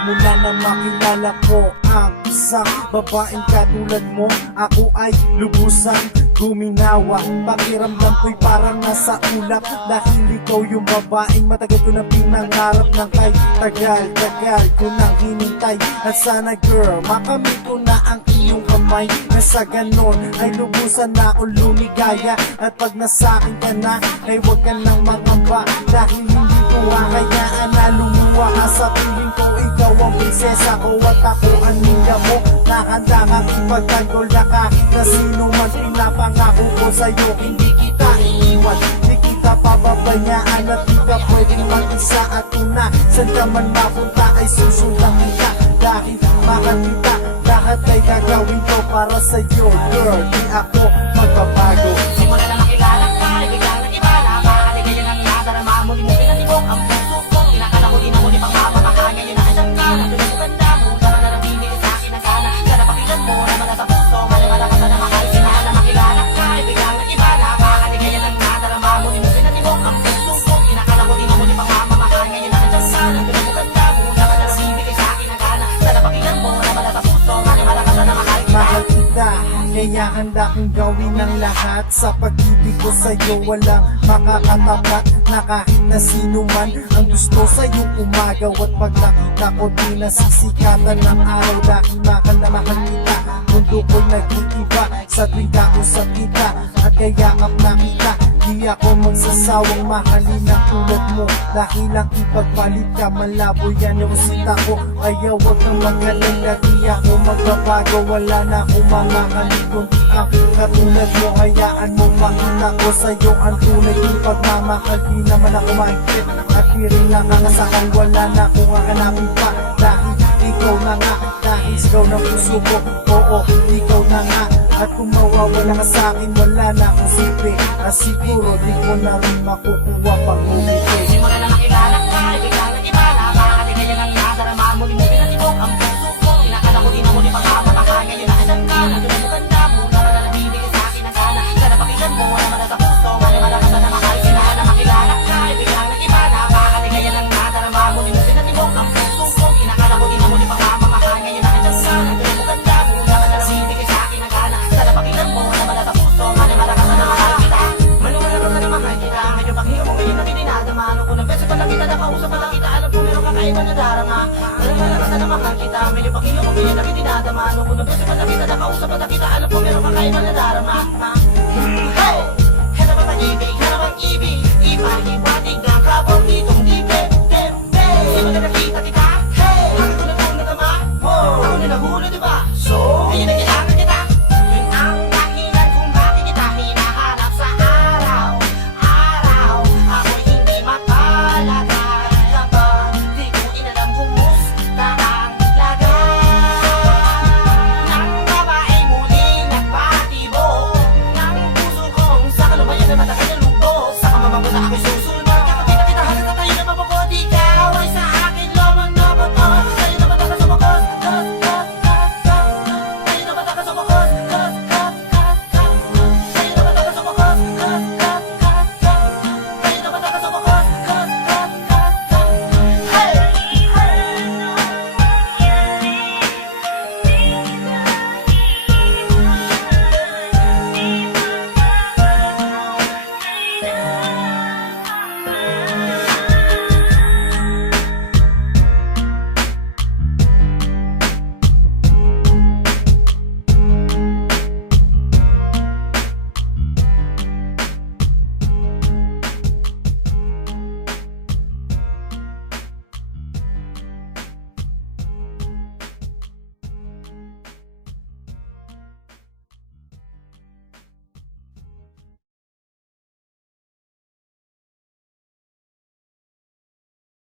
Mula na makilala ko ang isang babaeng katulad mo, ako ay lubusan guminawa. Pakiramdam ko'y parang nasa ulap, dahil ikaw yung babaeng matagal ko na pinangarap ng kay tagal ko nang hinintay. At sana girl, makamit ko na ang iyong kamay, na sa ganon ay lubusan na ako lumigaya. At pag nasakin ka na, ay huwag ka nang mangamba, dahil hindi ko kakayaan na lumuwa ka sa piling ko. Ikaw ang prinsesa ko at ako ang ninja mo, na handa kang ipagtanggol na kahit na sino man. Pinapangako ko sa'yo, hindi kita iiwan, di kita pababayaan, at di ka pwedeng mag-isa. At kung na saan ka man mapunta ay susundan kita, dahil mahal kita. Lahat ay gagawin ko para sa'yo girl, di ako magbabago. Simula na makilala ka, biglang nag-iba na makakaligayan ang nadarama mo. Di mo pinatibok ang puso ko, inakala ko di na muli pang mapapaka. Ngayon na andyan ka, nandun ang maganda mo, tara na nabibig sa akin ang gana. Sana pakinggan mo naman na sa puso, maniwala ka na mahal. Simula na makilala ka, biglang nag-iba na makakaligayan ang nadarama mo. Di mo pinatibok ang puso ko, inakala ko di na muli pang mapapaka. Ngayon na andyan ka, nandun ang maganda mo, tara na nabibig sa akin ang gana. Sana pakinggan mo naman na sa puso, maniwala ka na mahal. Mahal kita, kaya handa kong gawin ang lahat. Sa pag-ibig ko sa'yo walang makakatapat, na kahit na sino man ang gusto sa'yong umagaw. At pag nakita ko di nasisikatan ng araw, dahil mahal na mahal kita. Mundo ko'y nag-iiba sa tuwing kausap kita, at kayakap na kita. Di ako magsasawang mahalin ang tulad mo, dahil ang ipagpalit ka malabo yan yung sita ko. Kaya huwag kang mag-alala, di ako magbabago. Wala na akong mga kalikong di ang katulad mo. Hayaan mo makita ko sa'yo ang tunay kong pagmamahal. Di naman ako mahigpit at di rin nakakasakal. Wala na akong hahanapin pa, dahil ikaw na nga. Dahil sigaw ng puso ko, oo, ikaw na nga. At kung mawawala ka sa'kin, wala na akong silbi, at siguro di ko na rin makukuha pang umiti. Simula na makilala ka, biglang nag-iba na makakaligayan ang nadarama mo. Di mo pinatibok ang puso ko, inakala ko di na muli pang mapapaka. Ngayon na andyan ka, nandun ang maganda mo, tara na nabibig sa akin ang gana. Sana pakinggan mo naman na sa puso, maniwala ka na mahal. Simula na makilala ka, biglang nag-iba na makakaligayan ang nadarama mo. Di mo pinatibok ang puso ko, inakala ko di na muli pang mapapaka. Ngayon na andyan ka, nandun ang maganda mo, tara na nabibig sa akin ang gana. Sana pakinggan mo naman na sa puso, maniwala ka na mahal kita. Maniwala ka na mahal kita, ngayon pakinggan mo ngayon na dinadama. Ano ko ng beses pa lang kita, nakausap pa lang kita, alam ko meron kakaiba na darama. Maniwala ka na mahal kita, ngayon pakinggan mo ngayon na dinadama. Ano ko ng beses pa lang kita, nakausap pa lang kita, alam ko meron kakaiba na darama. Hey! Hanap ang pag-ibig, hanap ang ibig, ipahiwatig na kapag ditong libre. Sino na nakita kita? Hey! Ako na kung natama, ako na nahuli diba? So, ngayon na kailangan kita. Yun ang dahilan kung bakit kita hinahanap sa araw-araw. Ako'y hindi mapalagay kapag di ko inalam kung musta ang lagay ng babaeng muling nagpatibok ng puso kong sa kalubayan na matagal na lubog. Sa kamamangkot na ako'y susunod, kakakita kita hanggang na tayo na mabukod. Ikaw ay sa akin lamang na bato. Tayo na matagal sa bakos, tayo na matagal sa bakos, tayo na matagal sa bakos, tayo na matagal sa bakos. Hey!